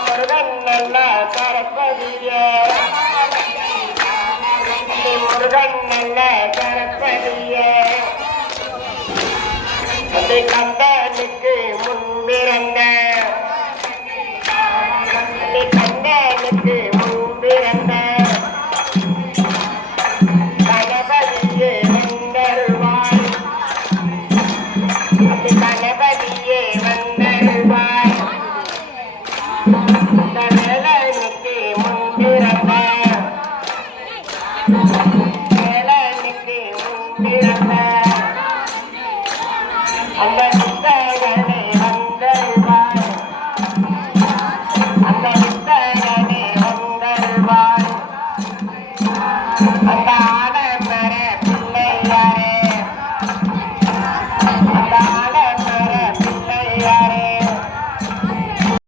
முருகன் நல்ல சரஸ்வதியே முருகன் நல்ல சரஸ்வதியே அந்த கந்தனுக்கு முன்பிறந்த கந்தனுக்கு முன்பிறந்த கணபதியே வந்தருவாய் அந்த கணபதியே வந்தருவாய் வேலனுக்கு முன்பிறந்த வேலனுக்கு முன்பிறந்த அந்த வித்தகனே வந்தருவாய் அந்த வித்தகனே வந்தருவாய் அந்த ஆலமர பிள்ளையாரே அந்த ஆலமர பிள்ளையாரே